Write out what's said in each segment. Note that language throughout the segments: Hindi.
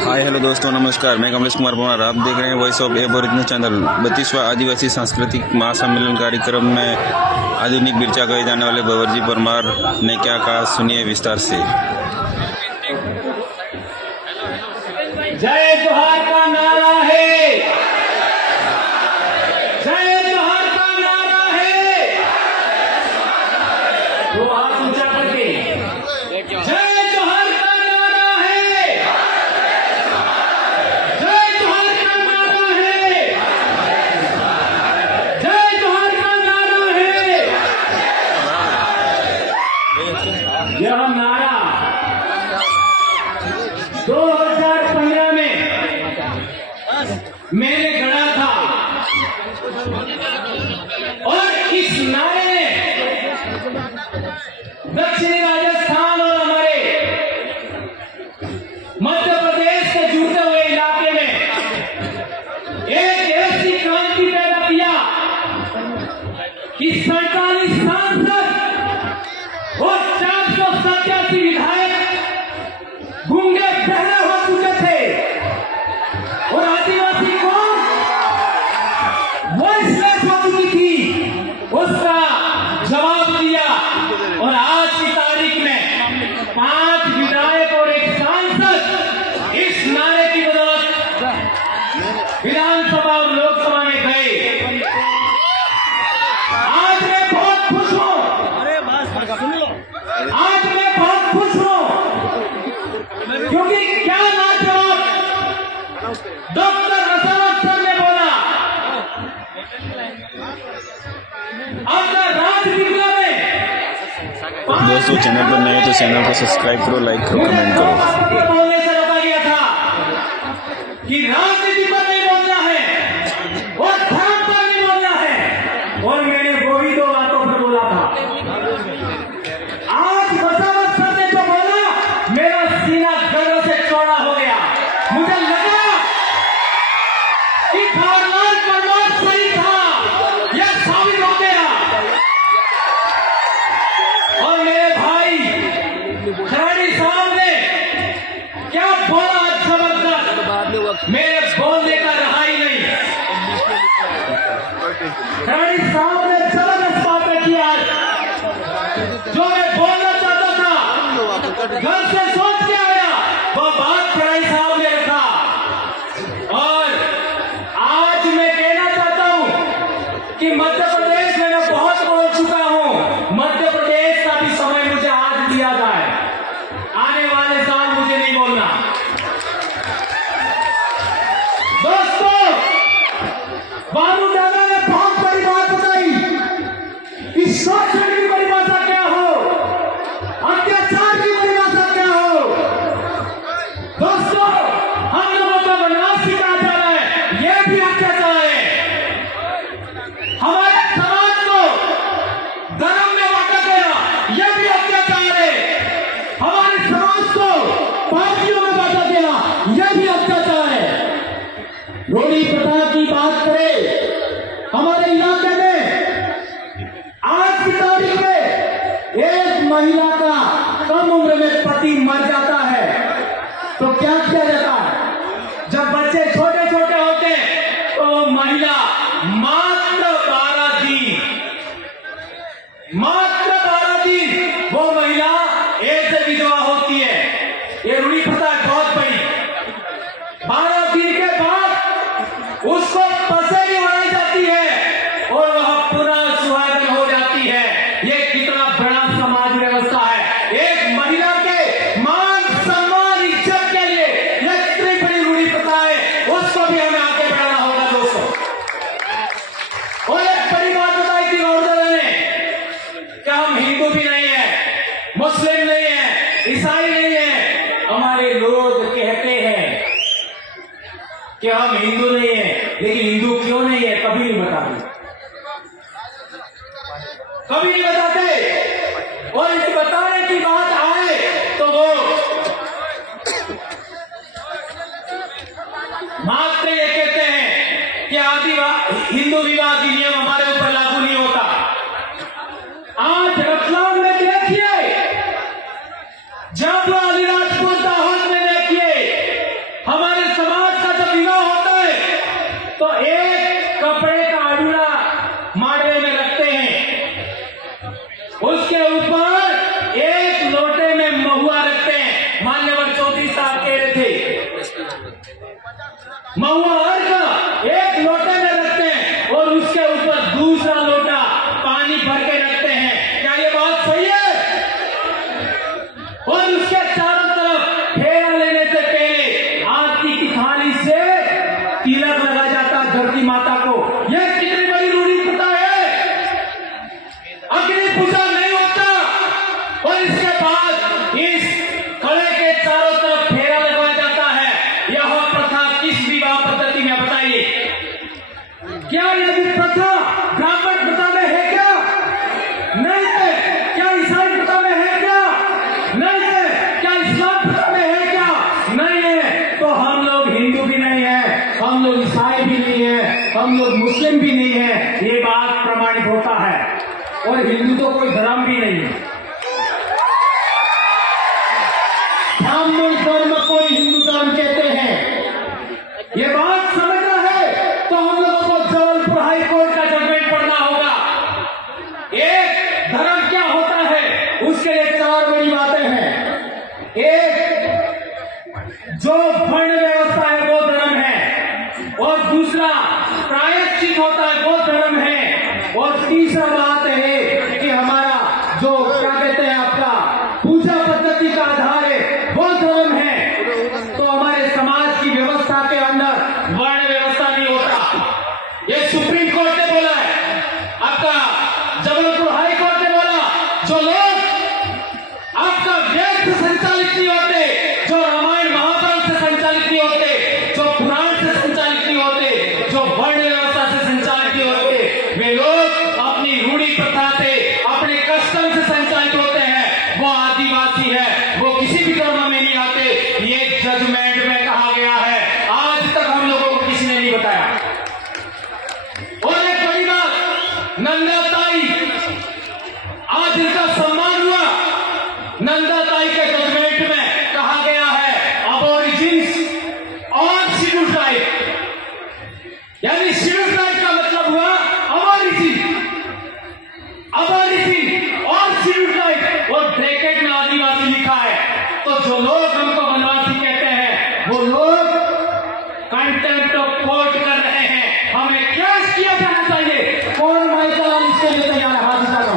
हाय हेलो दोस्तों, नमस्कार। मैं कमलेश कुमार परमार। आप देख रहे हैं वॉइस ऑफ एबोरिजिनल चैनल। 32वां आदिवासी सांस्कृतिक महासम्मेलन कार्यक्रम में आधुनिक बिरचा कहे जाने वाले बवरजी परमार ने क्या कहा, सुनिए विस्तार से। जय जोहार का नारा है, जय जोहार का नारा है। तो हाथ ऊंचा करके जय जोहार का नारा है, जय जोहार का नारा है, जय जोहार का नारा है। यह नारा 2015 में मैंने गढ़ा था और इस नारे ने दक्षिणी राजस्थान और हमारे मध्य प्रदेश से जुड़ते हुए इलाके में एक ऐसी क्रांति पैदा किया कि 47 सांसद और 487 विधायक गूंगे बहरे हो चुके थे और आदिवासी कौम वॉइसलेस हो चुकी थी। उसका जवाब दिया और आज की तारीख में 5 विधायक और 1 सांसद इस नारे की बदौलत विधानसभा और लोकसभा में गए। आज मैं बहुत खुश हूं, आज मैं बहुत खुश हूं क्योंकि क्या लाजवाब डॉक्टर रसावत सर ने बोला। अपना राज विग्रह में दोस्तों, चैनल पर नए हैं तो चैनल को सब्सक्राइब करो, लाइक करो, कमेंट करो। बोलने से रोका गया था कि राजनीति पर नहीं बोलना है और धर्म पर नहीं बोलना है, और मैंने वही 2 बातों पर बोला था। आज रसावत सर ने जो बोला, मेरा सीना गर्व से चौड़ा हो गया। मुझे लगा कि खबरदार परमार सही था, यह साबित हो गया। और मेरे भाई खराड़ी साहब ने क्या बोला, जबरदस्त, मेरे बोलने का रहा ही नहीं। खराड़ी साहब ने जबरदस्त बातें की आज, जो मैं बोलना चाहता था, घर से सोच के आया, वह बात खराड़ी साहब ने रखा। और आज मैं कहना चाहता हूं कि मध्य प्रदेश में मैं बहुत बोल चुका हूं, मध्य प्रदेश का भी समय मुझे आज दिया जाए। आने वाले साल मुझे नहीं बोलना। दोस्तों, बाबू दादा ने बहुत बड़ी बात बताई। इस शोषण की परिभाषा क्या हो, अत्याचार की परिभाषा क्या हो। दोस्तों, हम लोगों को वनवास सिखाया जा रहा है, यह भी अत्याचार है। हमारे समाज को धर्म में बांटा गया, यह भी अत्याचार है। हमारे समाज को पार्टियों में बांटा गया, यह भी अत्याचार है। रोड़ी प्रथा की बात करें, हमारे इलाके में आज की तारीख में एक महिला का कम उम्र में पति मर जाता है तो क्या किया जाता है? जब बच्चे छोटे छोटे होते हैं तो महिला मात्र 12 दिन वो महिला ऐसे विधवा होती है। ये रूढ़ी प्रथा बहुत बड़ी। 12 दिन के बाद उसको पसेरी बनाई जाती है और वह पुनः सुहागन हो जाती है। ये कितना बड़ा समाज व्यवस्था है। एक महिला के मान सम्मान इज्जत के लिए यह कितनी बड़ी रूढ़ी प्रथा है, उसको भी हमें आगे बढ़ाना होगा दोस्तों। और एक बड़ी बात बताई थी गौरतलब ने कि हम हिंदू भी नहीं है, मुस्लिम नहीं है, ईसाई नहीं है। हमारे लोग कहते हैं कि हम हिंदू नहीं है, लेकिन हिंदू क्यों नहीं है कभी नहीं बताते, कभी नहीं बताते। और इस बताने की बात आए तो वो मात्र ये कहते हैं कि हिंदू विवाह की नियम हमारे ऊपर लागू नहीं होता। आज रतलाम में देखिए आप अलीराजपुर दाहोद में देखिए, हमारे समाज का जब विवाह होता है तो एक कपड़े का अडूरा मांडवे में रखते हैं, उसके ऊपर एक लोटे में महुआ रखते हैं। मान्यवर चौधरी साहब कह रहे थे, महुआ हर का एक लोटे में रखते हैं और उसके ऊपर दूसरा लोटा पानी भर के रखते हैं। क्या ये बात सही है? और उसके चारों तरफ फेरा लेने से पहले आरती की थाली से तिलक लगा जाता धरती माता को। यह कितनी बड़ी रूढ़ी प्रथा है। अग्नि पूजा नहीं होता और इसके बाद इस कड़े के चारों तरफ फेरा लगवाया जाता है। यह प्रथा किस विवाह पद्धति में बताइए? क्या यह प्रथा ब्राह्मण प्रथा में है क्या? नहीं है। क्या ईसाई प्रथा में है क्या? नहीं है। क्या इस्लाम प्रथा में है क्या? नहीं है। तो हम लोग हिंदू भी नहीं है, हम लोग ईसाई भी नहीं है, हम लोग मुस्लिम भी नहीं है। ये बात प्रमाणित होता है। और हिंदू तो कोई धर्म भी नहीं है। ब्राह्मण धर्म को हिंदू धर्म कहते हैं। ये बात समझना है तो हम लोगों को जबलपुर हाई कोर्ट का जजमेंट पढ़ना होगा। एक धर्म क्या होता है उसके लिए चार बड़ी बातें हैं। एक, जो वर्ण व्यवस्था है वो धर्म है, और दूसरा प्रायश्चित होता है वो धर्म है, और तीसरा बात है कि हमारा जो क्या कहते हैं आपका पूजा पद्धति का आधार है वो धर्म है। तो हमारे समाज की व्यवस्था के अंदर वर्ण व्यवस्था नहीं होता। ये सुप्रीम कोर्ट ने बोला है, आपका जबलपुर हाई कोर्ट ने बोला। जो लोग आपका वेद से संचालित नहीं होते, जो रामायण महाभारत से संचालित नहीं होते, जो पुराण से संचालित नहीं होते, जो वर्ण व्यवस्था से संचालित नहीं होते, वे लोग अपनी रूढ़ी प्रथा से, अपने कस्टम से संचालित होते हैं। वो आदिवासी है, वो किसी भी धर्म में नहीं आते। ये जजमेंट में कहा गया है। आज तक हम लोगों को किसी ने नहीं बताया। और एक बड़ी बात, नंदा ताई, आज इनका सम्मान हुआ। नंदा ताई के जजमेंट में कहा गया है अबोरिजिन्स और शेड्यूल ट्राइब, यानी शेड्यूल ट्राइब का मतलब हुआ अबोरिजिन और शेड्यूल ट्राइब, और ब्रैकेट में आदिवासी लिखा है। तो जो लोग हमको वनवासी कहते हैं वो लोग कंटेम्प्ट ऑफ कोर्ट कर रहे हैं। हमें केस किया जाना चाहिए। कौन भाई साहब इसके लिए तैयार है? हाथ उठा दो।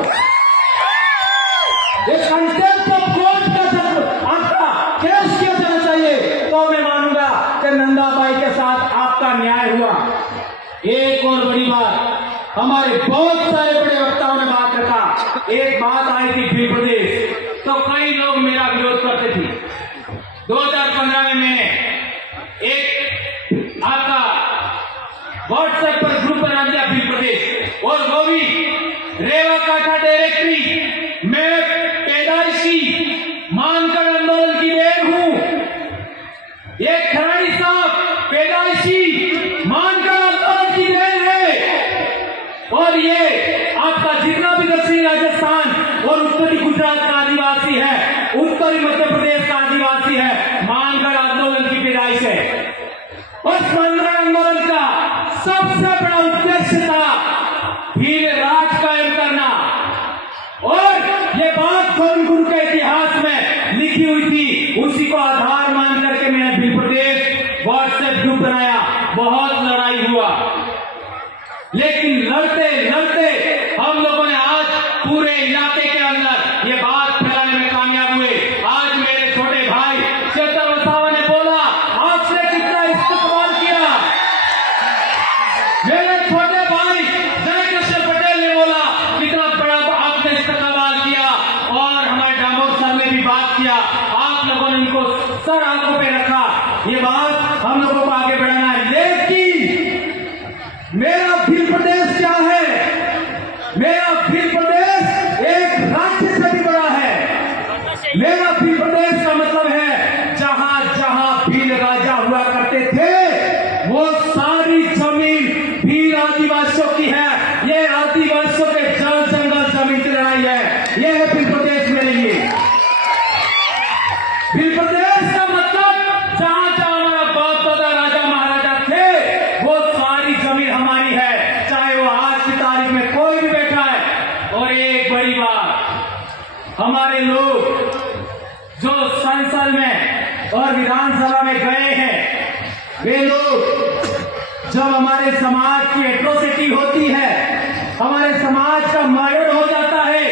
ये कंटेम्प्ट ऑफ कोर्ट का जब आपका केस किया जाना चाहिए तो मैं मानूंगा कि नंदाबाई के साथ आपका न्याय हुआ। एक और बड़ी बात, हमारे बहुत सारे बड़े वक्ताओं ने बात रखा। एक बात आई थी भी प्रदेश, तो कई लोग मेरा विरोध करते थे। 2015 में मैंने एक आपका व्हाट्सएप पर ग्रुप बना दिया भी प्रदेश, और वो भी रेवा काठा डायरेक्टरी। मैं पैदाइशी मानकर आंदोलन की देन हूं। ये खराड़ी साहब पैदाइशी मानकर आंदोलन की देन है। और ये आपका जितना भी दक्षिणी राजस्थान और उत्तरी गुजरात का आदिवासी है, उत्तरी मध्य प्रदेश का आदिवासी है, मानगढ़ आंदोलन की पैदाइश है। और मानगढ़ आंदोलन का सबसे बड़ा उद्देश्य था भील राज कायम करना। और ये बात कौन गुरु के इतिहास में लिखी हुई थी, उसी को आधार मान करके मैंने भील प्रदेश व्हाट्सएप ग्रुप बनाया। बहुत लड़ाई हुआ, लेकिन लड़ते लड़ते हम लोगों ने आज पूरे इलाके के अंदर ये बात फैलाने में कामयाब हुए। आज मेरे छोटे भाई चेतन वसावा ने बोला, आपने कितना इस्तेमाल किया। मेरे छोटे भाई जयकृष्ण पटेल ने बोला, कितना बड़ा आपने इस्तेमाल किया। और हमारे डामोर सर ने भी बात किया। आप लोगों ने इनको सर आंखों पे रखा। ये बात हम लोगों को आगे बढ़ाना है। लेकिन मेरा भील प्रदेश क्या है? मेरा भील प्रदेश एक राज्य से भी बड़ा है। मेरा भील प्रदेश का मतलब है जहां जहां भील राजा हुआ करते थे वो सारी जमीन भील आदिवासियों की है। ये आदिवासियों के जल जंगल जमीन की लड़ाई है। ये है भील प्रदेश मेरे लिए। हमारे लोग जो संसद में और विधानसभा में गए हैं, वे लोग जब हमारे समाज की एट्रोसिटी होती है, हमारे समाज का मर्डर हो जाता है,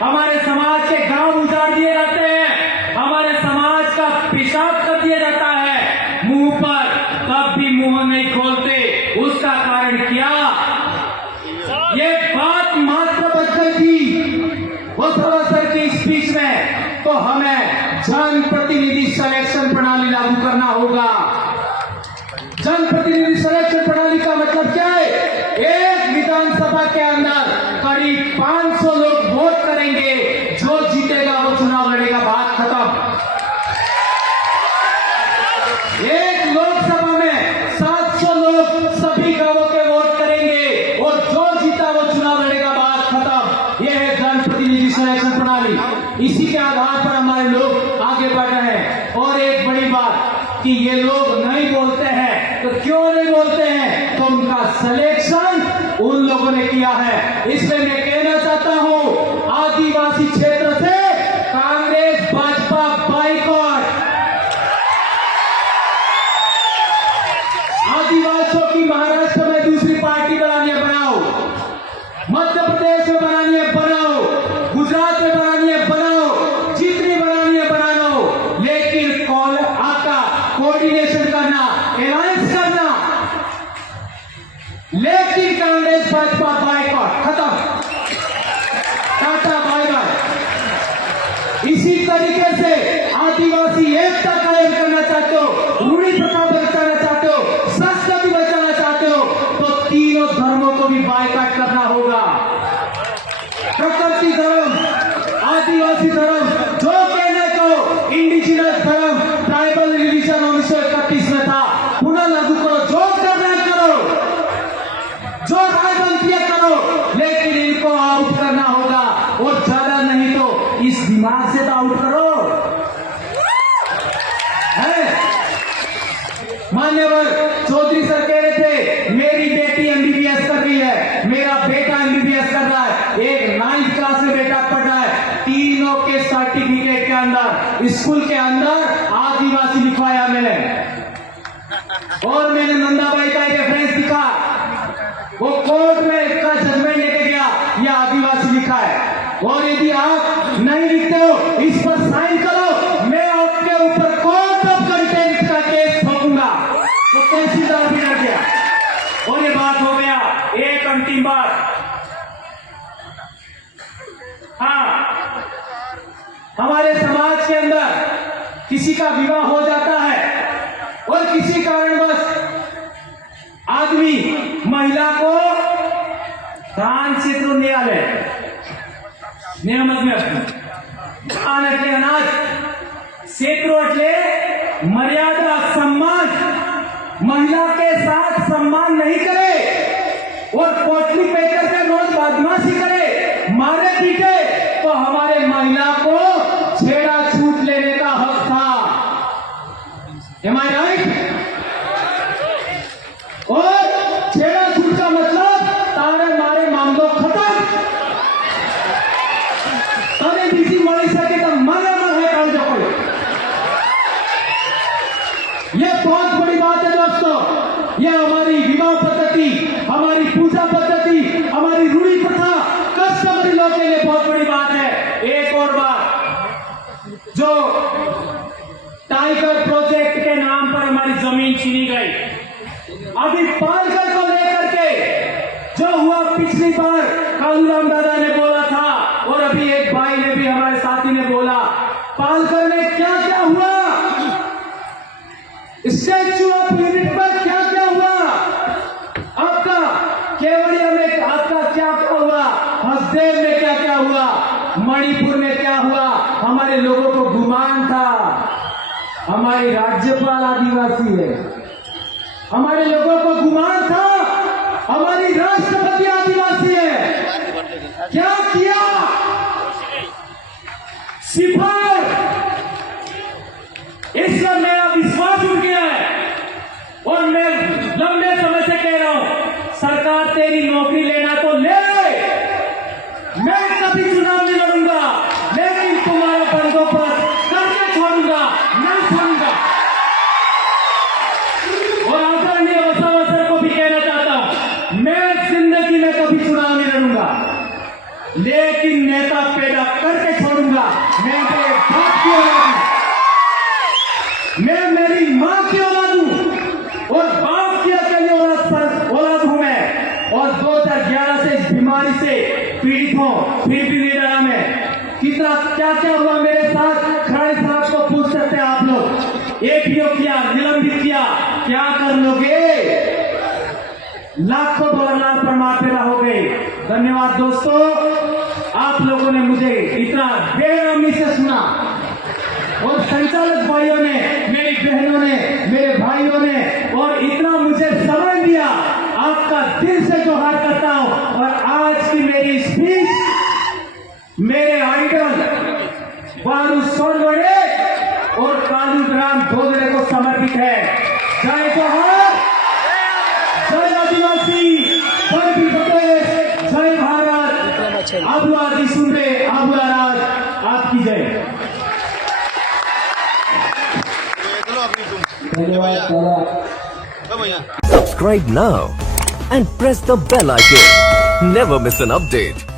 हमारे समाज के गांव उजाड़ दिए जाते हैं, हमारे समाज का पेशाब कर दिया जाता है, मुंह पर तब भी मुंह नहीं खोलते। उसका कारण क्या? ये बात मात्र बच गई थी वो सवा सर की स्पीच में, तो हमें जनप्रतिनिधि सिलेक्शन प्रणाली लागू करना होगा। जनप्रतिनिधि सिलेक्शन प्रणाली का मतलब क्या है? एक विधानसभा के अंदर करीब 500 लोग वोट करेंगे, जो जीतेगा वो चुनाव लड़ेगा, बात खत्म। एक लोकसभा में 700 लोग सभी गांवों के वोट करेंगे और जो जीता वो चुनाव लड़ेगा, बात खत्म। यह है जनप्रतिनिधि सिलेक्शन प्रणाली। इसी के आधार पर हमारे लोग आगे बढ़ रहे हैं। और एक बड़ी बात कि ये लोग नहीं बोलते हैं, तो क्यों नहीं बोलते हैं? तो उनका सिलेक्शन उन लोगों ने किया है। इसलिए मैं कहना चाहता हूं, आदिवासी क्षेत्र से कांग्रेस भाजपा बाइकॉट। आदिवासियों की महाराष्ट्र में दूसरी पार्टी बनानी है, बनाओ। मध्य प्रदेश में बनानी है, बनाओ। गुजरात में बनानी है, बनाओ। जितनी बनानी है बना लो, लेकिन कौन आपका कोऑर्डिनेशन करना, अलायंस करना, लेकिन कांग्रेस भाजपा बाइकॉट, खत्म, टाटा बाय बाय। इसी तरीके से आदिवासी एकता कायम करना चाहते हो, रूढ़ी प्रथा बचाना चाहते हो, संस्कृति बचाना चाहते हो, तो तीनों धर्मों को भी बाइकॉट करना होगा। प्रकृति धर्म, आदिवासी धर्म, जो कहने को इंडिजिनस धर्म, ट्राइबल रिलीजन 1931 में था, पुनः लागू करो। जो करना करो, जो ट्राइबल किया करो, लेकिन इनको आउट करना होगा। और ज्यादा नहीं तो इस दिमाग से तो आउट करो। है मान्यवर चौधरी सर कह रहे थे, मेरी बेटी एमबीबीएस कर रही है, मेरा बेटा एमबीबीएस कर रहा है, एक 9th क्लास में बेटा पढ़ रहा है, तीनों के सर्टिफिकेट के अंदर, स्कूल के अंदर आदिवासी लिखवाया मैंने। और मैंने नंदाबाई का रेफरेंस दिखा, वो कोर्ट में का जजमेंट लेके गया, यह आदिवासी लिखा है। और यदि आप नहीं लिखते हो, इस पर साइन करो, मैं आपके ऊपर कोर्ट ऑफ कंटेम्प्ट का केस ठोकूंगा। तो तहसीलदार भी डर गया और ये बात हो गया। एक अंतिम बात, हाँ, हमारे समाज के अंदर किसी का विवाह हो जाता है और किसी कारणवश आदमी महिला को दान क्षेत्र न्यायालय नियमत में दान એટલે अनाज क्षेत्र એટલે मर्यादा सम्मान, महिला के साथ सम्मान नहीं करे और पोटली पेकर के रोज बदमाशी करे, मारे पीटे, तो हमारे महिला को छेड़ा छूट लेने का हक था। Am I right? और छेड़ा छूट का मतलब तारे मारे मामलों खत्म। तभी बीसी मरी सके तो मरे मर है काल जाओ। ये बहुत बड़ी बात है दोस्तों। ये हमारी विवाह पद्धति, हमारी पूजा पद्धति, हमारी रूढ़ी प्रथा, कस्टमरी लॉ के लिए बहुत बड़ी बात है। एक और बात, जो टाइगर प्रोजेक्ट के नाम पर हमारी जमीन छीनी गई, अभी पालकर को लेकर के जो हुआ पिछली बार कालूराम दादा ने बोला था, और अभी एक भाई ने भी, हमारे साथी ने बोला, पालकर में क्या क्या हुआ, स्टैच्यू ऑफ यूनिटी पर क्या क्या हुआ, आपका केवड़िया में आपका क्या क्या हुआ, हसदेव में क्या क्या हुआ, मणिपुर में क्या हुआ। हमारे लोगों को गुमान था हमारी राज्यपाल आदिवासी है, हमारे लोगों को गुमान था हमारी राष्ट्रपति आदिवासी है। क्या किया? सिफार। इस पर मेरा विश्वास उठ गया है और मैं लंबे समय से कह रहा हूं, सरकार तेरी नौकरी लेना तो ले, मैं कभी चुनाव नहीं लड़ूंगा, लेकिन तुम किया, निलंबित किया, क्या कर लोगे? लाखों डॉलर प्रमाण पैदा हो गए। धन्यवाद दोस्तों, आप लोगों ने मुझे इतना बेरहमी से सुना और संचालक भाइयों ने, मेरी बहनों ने, मेरे भाइयों ने और इतना मुझे समय दिया। आपका दिल से जोहार करता हूं। और आज की मेरी स्पीच मेरे आइडल बारू सोनवड़े और कालूराम ढोलरे को समर्पित है। जय जोहार, जय आदिवासी, जय प्रदेश, जय भारत। आबू आदि सुन रहे, आबू राज, आपकी जय। धन्यवाद दादा। Subscribe now and press the bell icon. Never miss an update.